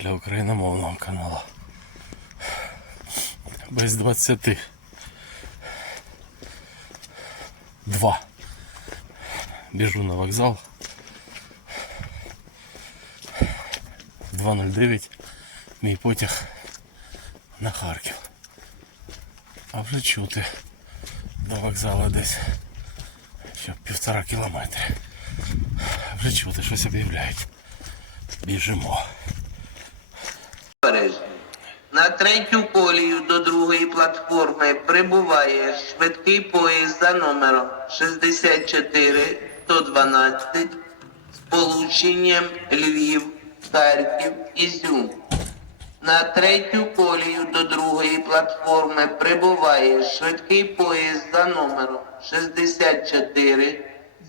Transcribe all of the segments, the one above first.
для україномовного каналу. Без 20. Два. Біжу на вокзал. 2.09. Мій потяг на Харків. А вже чути до вокзалу десь ще півтора кілометри. Вже чути, щось об'являють. Біжимо. На третю колію до другої платформи прибуває швидкий поїзд за номером 64 112 з полученням Львів, Харків, Ізюм. На третю колію до другої платформи прибуває швидкий поїзд за номером 64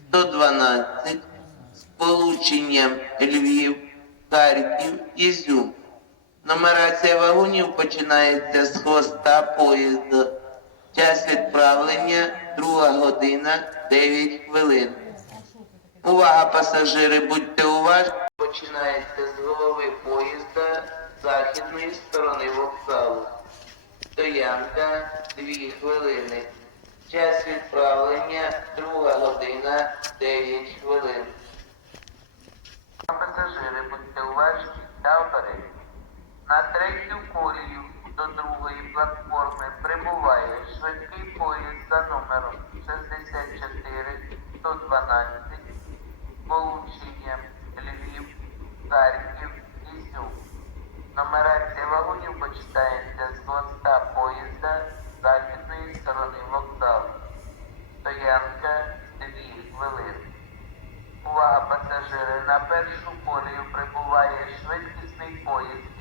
112 з полученням Львів, Харків, Ізюм. Нумерація вагонів починається з хвоста поїзда. Час відправлення 2 година 9 хвилин. Увага, пасажири, будьте уважні. Починається з голови поїзда з західної сторони вокзалу. Стоянка 2 хвилини. Час відправлення 2 година 9 хвилин. Пасажири, будьте уважні та обережні. На третю колію до другої платформи прибуває швидкий поїзд за номером 64 112 з полученням Львів, Харків, і Ізюм. Нумерація вагонів почитається з хвоста поїзда західної сторони вокзалу. Стоянка 2 хвилини. Увага пасажири, на першу колію прибуває швидкісний поїзд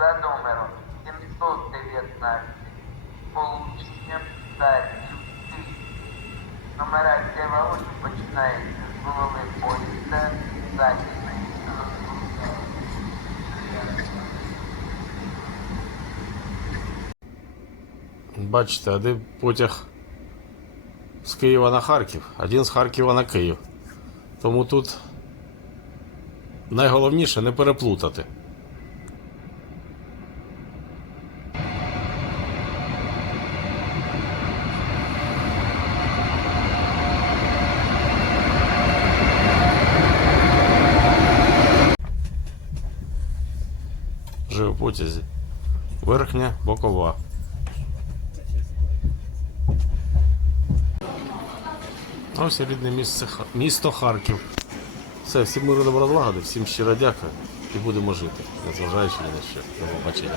за номером 719 з полученням Харків Київ. Нумерація вагонів починається з голови поїзда західної сторони. Бачите, один потяг з Києва на Харків, один з Харкова на Київ. Тому тут найголовніше не переплутати. Потязі. Верхня бокова. Ось рідне місце, місто Харків. Все, всім миру добра злагоди, всім щиро дякую і будемо жити, незважаючи на що. До побачення.